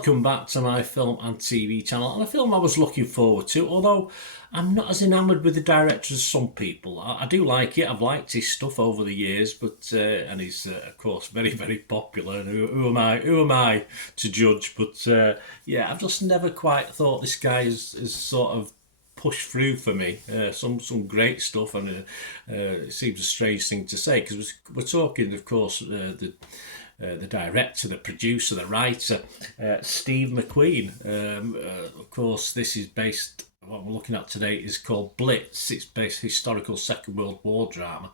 welcome back to my film and TV channel, and a film I was looking forward to, although I'm not as enamoured with the director as some people. I do like it, I've liked his stuff over the years, but and he's of course very, very popular, and who am I to judge, but yeah, I've just never quite thought this guy is sort of push through for me. Some great stuff, and it seems a strange thing to say because we're talking, of course, the director, the producer, the writer, Steve McQueen. Of course, this is based. What we're looking at today is called Blitz. It's based historical Second World War drama.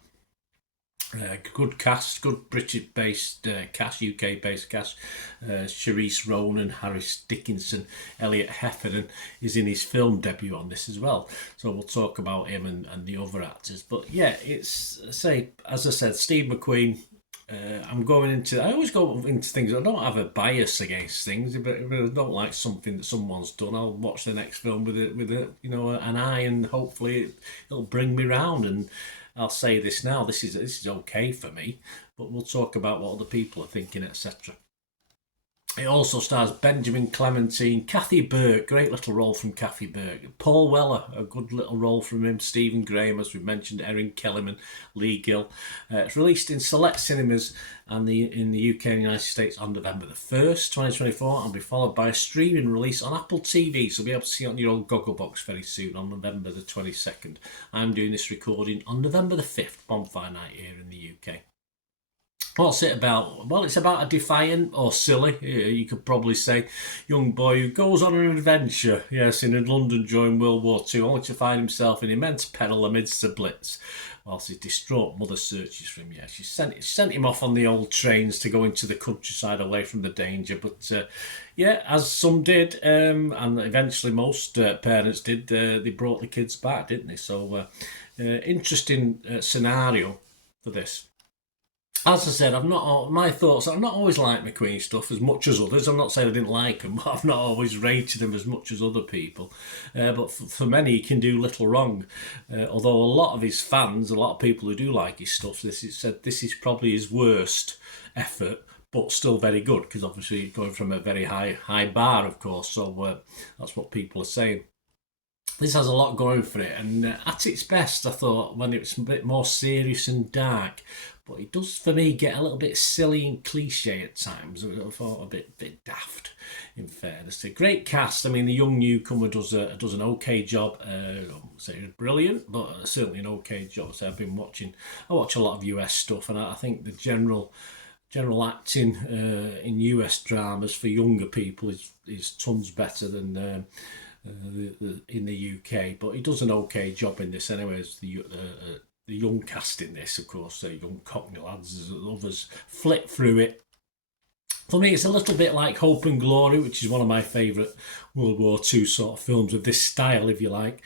Good cast, good British-based cast, UK-based cast. Charisse Ronan, Harris Dickinson, Elliot Heffernan is in his film debut on this as well. So we'll talk about him and the other actors. But yeah, it's, as I said, Steve McQueen. I always go into things. I don't have a bias against things, but if I don't like something that someone's done, I'll watch the next film with an eye, and hopefully it'll bring me round. And I'll say this now: this is okay for me, but we'll talk about what other people are thinking, etc. It also stars Benjamin Clementine, Kathy Burke, great little role from Kathy Burke, Paul Weller, a good little role from him, Stephen Graham, as we mentioned, Erin Kellyman, Lee Gill. It's released in select cinemas and in the UK and United States on November the 1st, 2024, and will be followed by a streaming release on Apple TV, so you'll be able to see it on your old Gogglebox very soon on November the 22nd. I'm doing this recording on November the 5th, bonfire night here in the UK. What's it about? Well, it's about a defiant, or silly, you could probably say, young boy who goes on an adventure, yes, in London during World War II, only to find himself in immense peril amidst the Blitz. Whilst his distraught mother searches for him, yeah, she sent him off on the old trains to go into the countryside away from the danger. But yeah, as some did, and eventually most parents did, they brought the kids back, didn't they? So interesting scenario for this. As I said, I've not always liked McQueen stuff as much as others. I'm not saying I didn't like him, but I've not always rated him as much as other people. But for many, he can do little wrong. Although a lot of his fans, a lot of people who do like his stuff, this is probably his worst effort, but still very good, because obviously going from a very high bar, of course. So that's what people are saying. This has a lot going for it, and at its best, I thought, when it's a bit more serious and dark, but it does, for me, get a little bit silly and cliche at times. I thought a bit daft, in fairness. A great cast. I mean, the young newcomer does an okay job. I won't say brilliant, but certainly an okay job. So I watch a lot of US stuff, and I think the general acting in US dramas for younger people is tons better than in the UK, but he does an okay job in this anyway. As the young cast in this, of course, the young Cockney lads, as others flick through it. For me, it's a little bit like Hope and Glory, which is one of my favourite World War II sort of films of this style, if you like,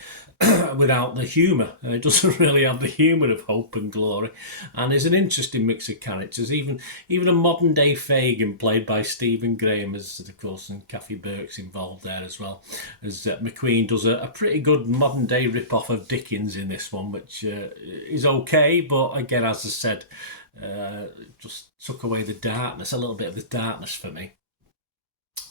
without the humour. It doesn't really have the humour of Hope and Glory. And there's an interesting mix of characters. Even a modern-day Fagin, played by Stephen Graham, as of course, and Kathy Burke's involved there as well. As McQueen does a pretty good modern-day rip-off of Dickens in this one, which is okay, but again, as I said, just took away the darkness, a little bit of the darkness for me.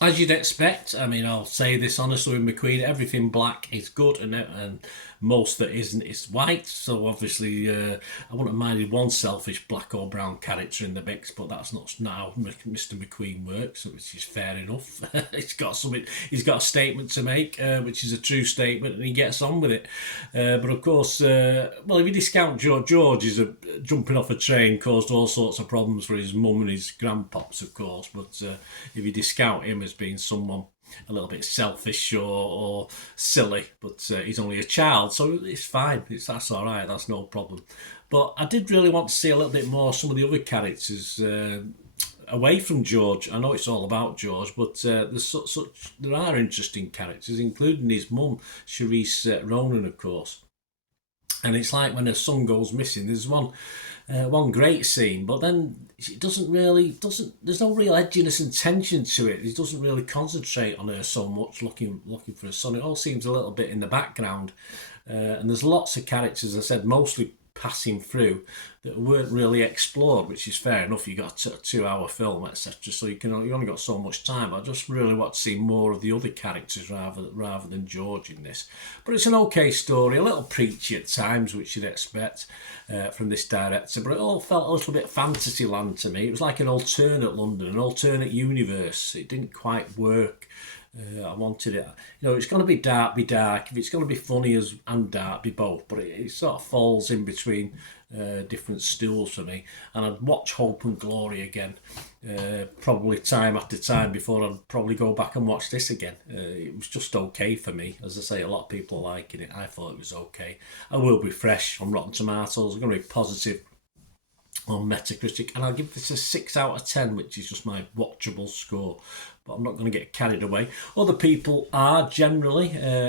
As you'd expect, I mean, I'll say this honestly with McQueen, everything black is good, and most that isn't is white. So obviously, I wouldn't have minded one selfish black or brown character in the mix, but that's not how Mr. McQueen works, which is fair enough. He's got a statement to make, which is a true statement, and he gets on with it. But of course, well, if you discount George is jumping off a train caused all sorts of problems for his mum and his grandpops, of course. But if you discount him as being someone a little bit selfish or silly, but he's only a child, so it's fine. That's all right. That's no problem. But I did really want to see a little bit more some of the other characters away from George. I know it's all about George, but there are interesting characters, including his mum, Charisse Ronan, of course. And it's like when her son goes missing. There's one great scene, but then it there's no real edginess and tension to it. He doesn't really concentrate on her so much, looking for her son. It all seems a little bit in the background, and there's lots of characters. As I said, mostly passing through that weren't really explored, which is fair enough. You got a 2-hour film, etc. So you only got so much time. I just really want to see more of the other characters rather than George in this. But it's an okay story, a little preachy at times, which you'd expect from this director. But it all felt a little bit fantasy land to me. It was like an alternate London, an alternate universe. It didn't quite work. I wanted it, it's going to be dark, If it's going to be funny and dark, be both. But it sort of falls in between different stools for me. And I'd watch Hope and Glory again, probably time after time before I'd probably go back and watch this again. It was just okay for me. As I say, a lot of people are liking it. I thought it was okay. I will be fresh on Rotten Tomatoes. I'm going to be positive on Metacritic, and I'll give this a 6 out of 10, which is just my watchable score. But I'm not going to get carried away. Other people are generally,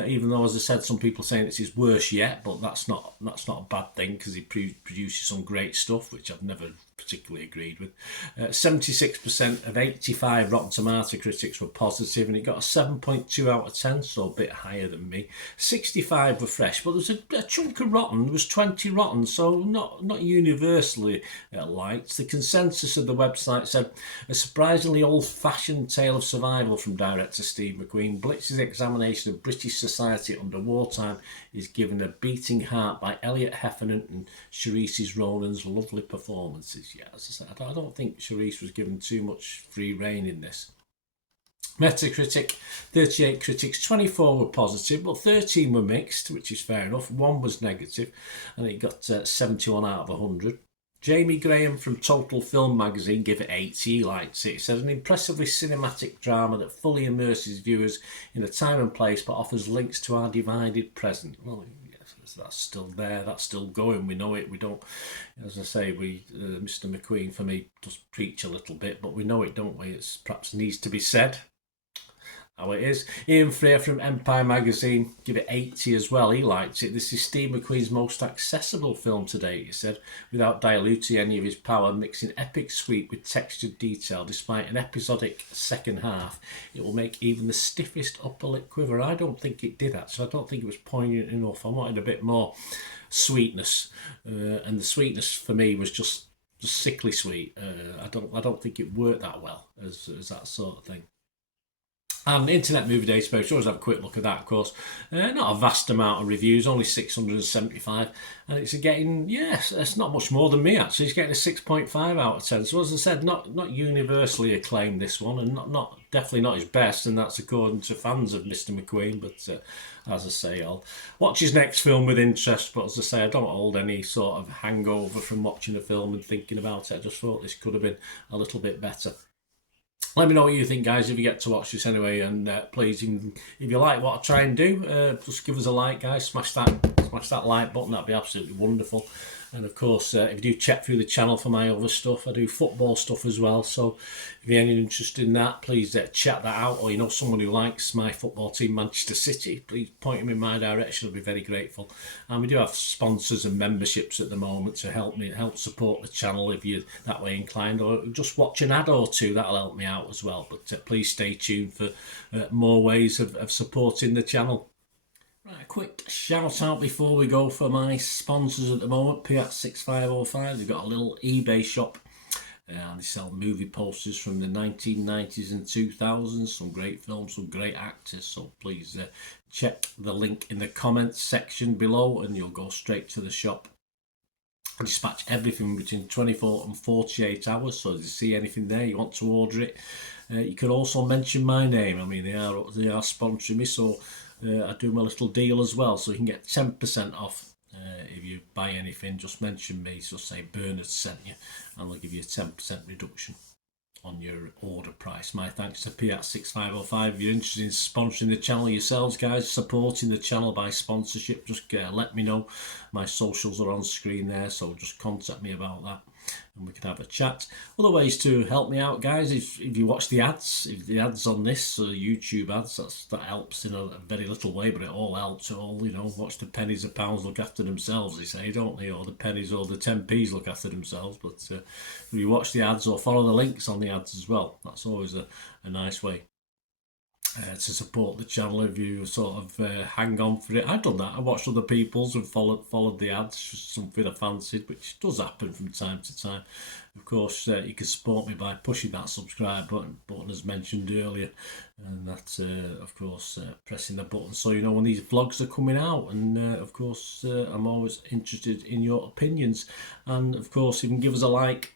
even though, as I said, some people saying it's his worst yet, but that's not a bad thing, because he produces some great stuff, which I've never particularly agreed with. 76% of 85 Rotten Tomato critics were positive, and it got a 7.2 out of 10, so a bit higher than me. 65 were fresh, but there's a chunk of rotten. There was 20 rotten, so not universally liked. The consensus of the website said a surprisingly old-fashioned tale of survival from director Steve McQueen. Blitz's examination of British society under wartime is given a beating heart by Elliot Heffernan and Charisse Ronan's lovely performances. Yeah, as I said, I don't think Charisse was given too much free rein in this. Metacritic, 38 critics, 24 were positive, but 13 were mixed, which is fair enough. 1 was negative, and it got 71 out of 100. Jamie Graham from Total Film magazine gave it 80. He likes it. He says, an impressively cinematic drama that fully immerses viewers in a time and place, but offers links to our divided present. Well, yes, that's still there. That's still going. We know it. We don't, as I say, Mr. McQueen, for me, does preach a little bit, but we know it, don't we? It perhaps needs to be said. How it is. Ian Freer from Empire magazine give it 80 as well. He liked it. This is Steve McQueen's most accessible film to date, he said, without diluting any of his power, mixing epic sweep with textured detail. Despite an episodic second half, it will make even the stiffest upper lip quiver. I don't think it did, actually. I don't think it was poignant enough. I wanted a bit more sweetness, and the sweetness for me was just sickly sweet. I don't think it worked that well as that sort of thing. And Internet Movie Database, always have a quick look at that, of course. Not a vast amount of reviews, only 675. And it's getting, yes, it's not much more than me, actually. It's getting a 6.5 out of 10. So, as I said, not universally acclaimed, this one, and definitely not his best, and that's according to fans of Mr. McQueen. But as I say, I'll watch his next film with interest. But as I say, I don't hold any sort of hangover from watching a film and thinking about it. I just thought this could have been a little bit better. Let me know what you think, guys, if you get to watch this anyway. And please, if you like what I try and do, just give us a like, guys. Smash that like button. That'd be absolutely wonderful. And of course, if you do check through the channel for my other stuff, I do football stuff as well. So if you're any interested in that, please check that out. Or you know someone who likes my football team, Manchester City, please point them in my direction. I'll be very grateful. And we do have sponsors and memberships at the moment to help support the channel if you're that way inclined, or just watch an ad or two. That'll help me out as well. But please stay tuned for more ways of supporting the channel. Right, a quick shout out before we go for my sponsors at the moment. Piat6505, they've got a little eBay shop, and they sell movie posters from the 1990s and 2000s. Some great films, some great actors. So please check the link in the comments section below, and you'll go straight to the shop. I dispatch everything between 24 and 48 hours. So if you see anything there, you want to order it, you can also mention my name. I mean, they are sponsoring me, so I do my little deal as well, so you can get 10% off if you buy anything. Just mention me, so say Bernard sent you, and they'll give you a 10% reduction on your order price. My thanks to Piat6505. If you're interested in sponsoring the channel yourselves, guys, supporting the channel by sponsorship, just let me know. My socials are on screen there, so just contact me about that, and we can have a chat. Other ways to help me out, guys, if you watch the ads, if the ads on this, YouTube ads, that helps in a very little way, but it all helps. It all, watch the pennies and pounds look after themselves, they say, don't they? Or the pennies or the 10p's look after themselves. But if you watch the ads or follow the links on the ads as well, that's always a nice way. to support the channel if you sort of hang on for it. I've done that. I watched other people's and followed the ads, just something I fancied, which does happen from time to time. Of course, you can support me by pushing that subscribe button as mentioned earlier, and that's of course pressing the button so you know when these vlogs are coming out. And of course, I'm always interested in your opinions, and of course, if you can give us a like,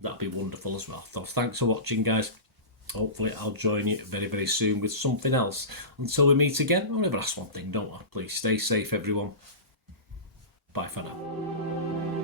that'd be wonderful as well. So thanks for watching, guys. Hopefully I'll join you very, very soon with something else. Until we meet again, I'll never ask one thing, don't I? Please stay safe, everyone. Bye for now.